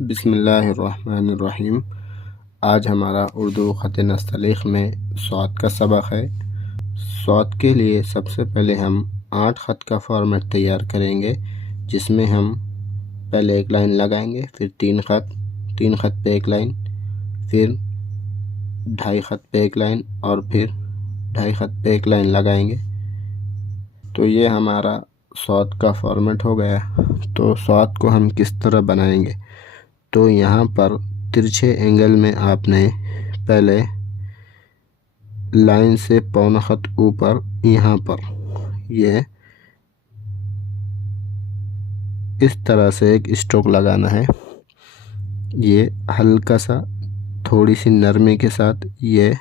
बिस्मिल्लाहिर्रहमानिर्रहीम। आज हमारा उर्दू ख़त नस्तलीक़ में सौत का सबक है। सौत के लिए सबसे पहले हम 8 ख़त का फॉर्मेट तैयार करेंगे, जिसमें हम पहले एक लाइन लगाएंगे, फिर 3 ख़त पे एक लाइन, फिर 2.5 ख़त पे एक लाइन और फिर 2.5 ख़त पे एक लाइन लगाएंगे। तो ये हमारा सौत का फॉर्मेट हो गया। तो सौत को हम किस तरह बनाएंगे, तो यहाँ पर तिरछे एंगल में आपने पहले लाइन से पौना ख़त ऊपर यहाँ पर ये इस तरह से एक स्ट्रोक लगाना है। ये हल्का सा थोड़ी सी नरमी के साथ ये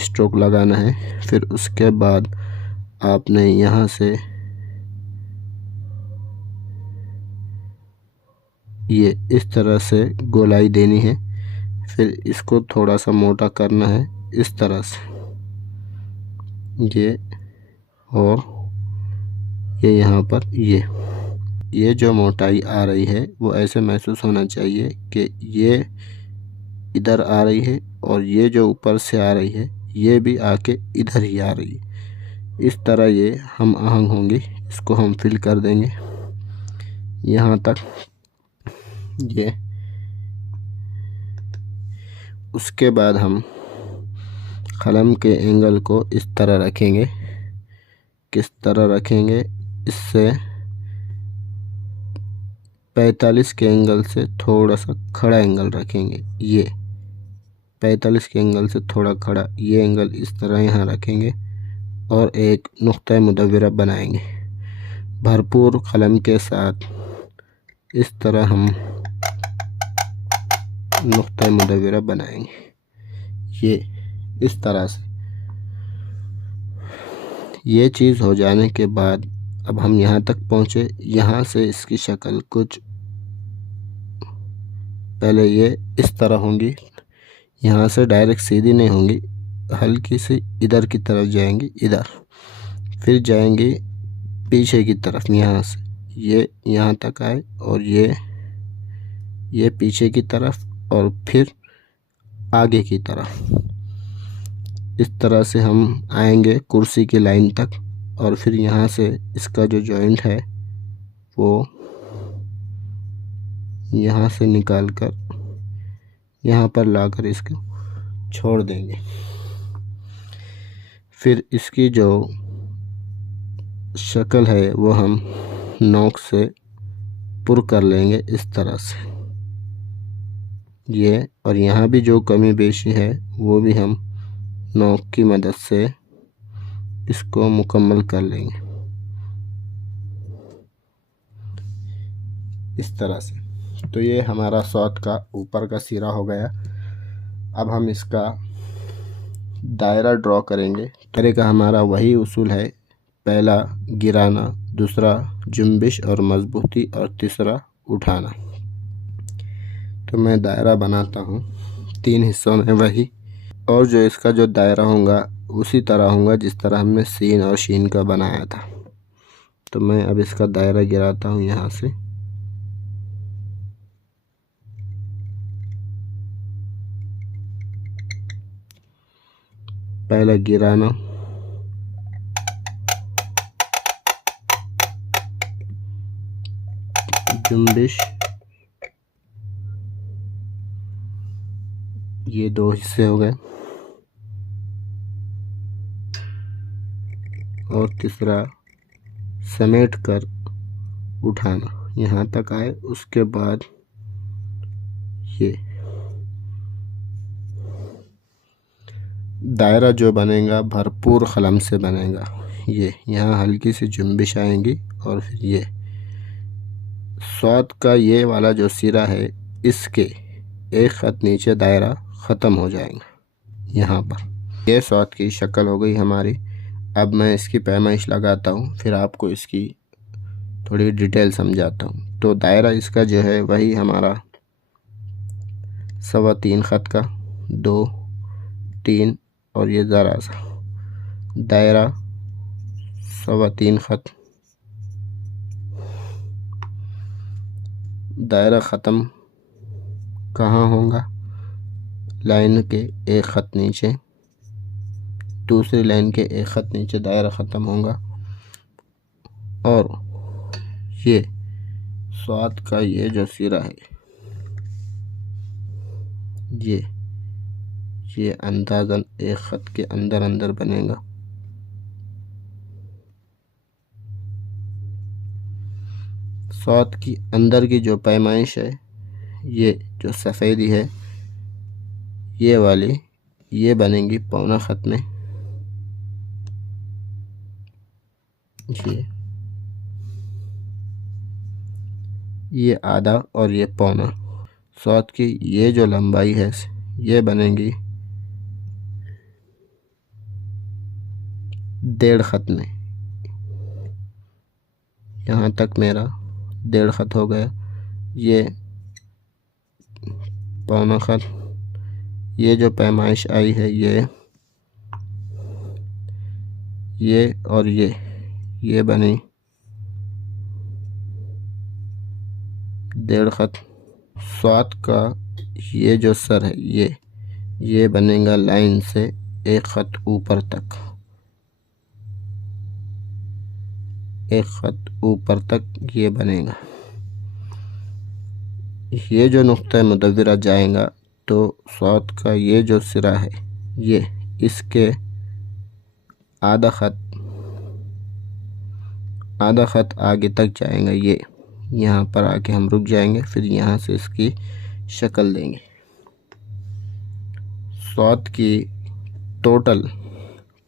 स्ट्रोक लगाना है। फिर उसके बाद आपने यहाँ से ये इस तरह से गोलाई देनी है। फिर इसको थोड़ा सा मोटा करना है इस तरह से, ये और ये यहाँ पर ये जो मोटाई आ रही है वो ऐसे महसूस होना चाहिए कि ये इधर आ रही है और ये जो ऊपर से आ रही है ये भी आके इधर ही आ रही है। इस तरह ये हम आहंग होंगी। इसको हम फिल कर देंगे यहाँ तक। ये उसके बाद हम कलम के एंगल को इस तरह रखेंगे। किस तरह रखेंगे, इससे 45 के एंगल से थोड़ा सा खड़ा एंगल रखेंगे। ये 45 के एंगल से थोड़ा खड़ा ये एंगल इस तरह यहाँ रखेंगे और एक नुक्ता मुदव्वरा बनाएंगे। भरपूर कलम के साथ इस तरह हम नुक्ता मुदव्वरा बनाएंगे। ये इस तरह से ये चीज़ हो जाने के बाद अब हम यहाँ तक पहुँचे। यहाँ से इसकी शक्ल कुछ पहले ये इस तरह होंगी। यहाँ से डायरेक्ट सीधी नहीं होंगी, हल्की सी इधर की तरफ जाएंगी, इधर फिर जाएंगी पीछे की तरफ। यहाँ से ये यहाँ तक आए और ये पीछे की तरफ और फिर आगे की तरफ। इस तरह से हम आएंगे कुर्सी की लाइन तक और फिर यहाँ से इसका जो जॉइंट है वो यहाँ से निकाल कर यहाँ पर लाकर इसको छोड़ देंगे। फिर इसकी जो शक्ल है वो हम नोक से पुर कर लेंगे इस तरह से ये, और यहाँ भी जो कमी बेशी है वो भी हम नोक की मदद से इसको मुकम्मल कर लेंगे इस तरह से। तो ये हमारा सौत का ऊपर का सिरा हो गया। अब हम इसका दायरा ड्रॉ करेंगे। दायरे का हमारा वही उसूल है, पहला गिराना, दूसरा जुम्बिश और मजबूती और तीसरा उठाना। तो मैं दायरा बनाता हूँ 3 हिस्सों में वही, और जो इसका जो दायरा होगा उसी तरह होगा जिस तरह हमने सीन और शीन का बनाया था। तो मैं अब इसका दायरा गिराता हूँ यहाँ से। पहला गिराना, जुम्बिश, ये 2 हिस्से हो गए, और तीसरा समेट कर उठाना, यहाँ तक आए। उसके बाद ये दायरा जो बनेगा भरपूर कलम से बनेगा। ये यहाँ हल्की सी जुम्बिश आएंगी और फिर ये सौत का ये वाला जो सिरा है इसके एक ख़त नीचे दायरा ख़त्म हो जाएगा यहाँ पर। ये सौत की शक्ल हो गई हमारी। अब मैं इसकी पैमाइश लगाता हूँ, फिर आपको इसकी थोड़ी डिटेल समझाता हूँ। तो दायरा इसका जो है वही हमारा 3.25 ख़त का 2, 3 और ये ज़रा सा दायरा 3.25 ख़त दायरा ख़त्म कहाँ होगा? लाइन के एक ख़त नीचे, दूसरी लाइन के एक ख़त नीचे दायरा ख़त्म होगा। और ये स्वाद का ये जो सिरा है ये अंदाज़न एक ख़त के अंदर अंदर बनेगा। स्वाद की अंदर की जो पैमाइश है, ये जो सफ़ेदी है ये वाली, ये बनेंगी पौना ख़त में। ये आधा और ये पौना। स्वाद की ये जो लंबाई है ये बनेगी 1.5 ख़त में। यहाँ तक मेरा 1.5 ख़त हो गया। ये पौना ख़त, ये जो पैमाइश आई है ये और ये बनी 1.5 ख़त। स्वाद का ये जो सर है ये बनेगा लाइन से 1 ख़त ऊपर तक, 1 ख़त ऊपर तक ये बनेगा। ये जो नुक्ता मुदव्विरा जाएगा तो स्वाद का ये जो सिरा है ये इसके आधा ख़त आगे तक जाएगा। ये यहाँ पर आके हम रुक जाएंगे, फिर यहाँ से इसकी शक्ल देंगे। स्वाद की टोटल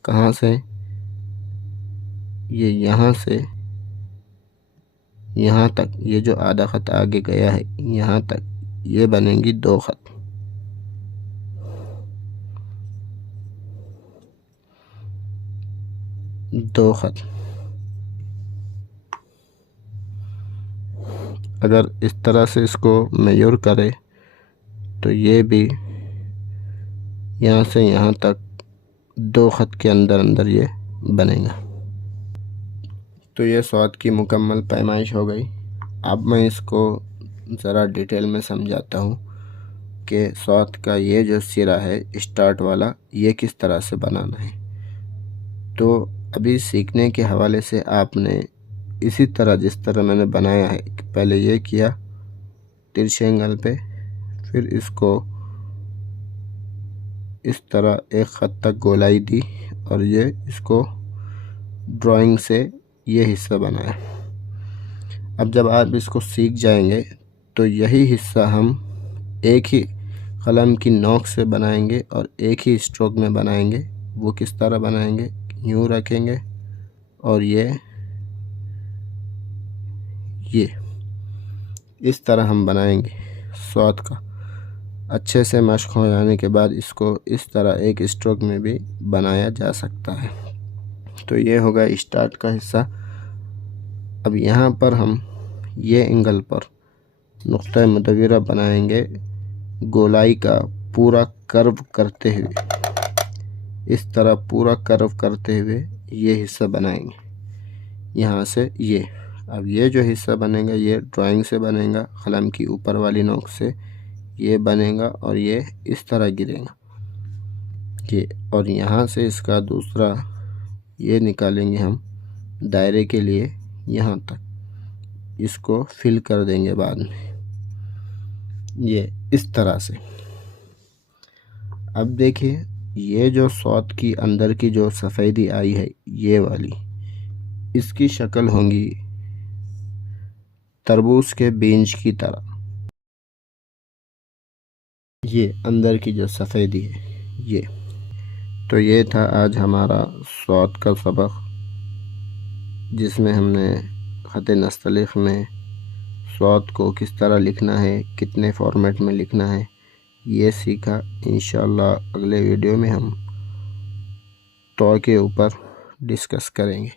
कहाँ से, ये यहाँ से यहाँ तक, ये जो आधा ख़त आगे गया है यहाँ तक, ये बनेंगी 2 ख़त। अगर इस तरह से इसको मेजर करें तो ये भी यहाँ से यहाँ तक 2 ख़त के अंदर अंदर ये बनेगा। तो ये स्वाद की मुकम्मल पैमाइश हो गई। अब मैं इसको ज़रा डिटेल में समझाता हूँ कि स्वाद का ये जो सिरा है स्टार्ट वाला, ये किस तरह से बनाना है। तो अभी सीखने के हवाले से आपने इसी तरह जिस तरह मैंने बनाया है, पहले ये किया तिरछे एंगल पे, फिर इसको इस तरह 1 ख़त तक गोलाई दी और ये इसको ड्राइंग से ये हिस्सा बनाया। अब जब आप इसको सीख जाएंगे तो यही हिस्सा हम एक ही कलम की नोक से बनाएंगे और एक ही स्ट्रोक में बनाएंगे। वो किस तरह बनाएंगे, यूँ रखेंगे और ये इस तरह हम बनाएंगे। स्वाद का अच्छे से मश्क हो जाने के बाद इसको इस तरह एक स्ट्रोक में भी बनाया जा सकता है। तो ये होगा स्टार्ट का हिस्सा। अब यहाँ पर हम ये एंगल पर नुक्ता मुदव्विरा बनाएंगे, गोलाई का पूरा कर्व करते हुए, इस तरह पूरा कर्व करते हुए ये हिस्सा बनाएंगे यहाँ से ये। अब ये जो हिस्सा बनेगा ये ड्राइंग से बनेगा, कलम की ऊपर वाली नोक से ये बनेगा और ये इस तरह गिरेगा ये। और यहाँ से इसका दूसरा ये निकालेंगे हम दायरे के लिए, यहाँ तक इसको फिल कर देंगे बाद में, ये इस तरह से। अब देखिए ये जो स्वाद की अंदर की जो सफ़ेदी आई है ये वाली, इसकी शक्ल होगी तरबूज के बीज की तरह। ये अंदर की जो सफ़ेदी है ये। तो ये था आज हमारा स्वाद का सबक, जिसमें हमने ख़त नस्तलिक़ में स्वाद को किस तरह लिखना है, कितने फॉर्मेट में लिखना है, ये सीखा। इंशाअल्लाह अगले वीडियो में हम तौ के ऊपर डिस्कस करेंगे।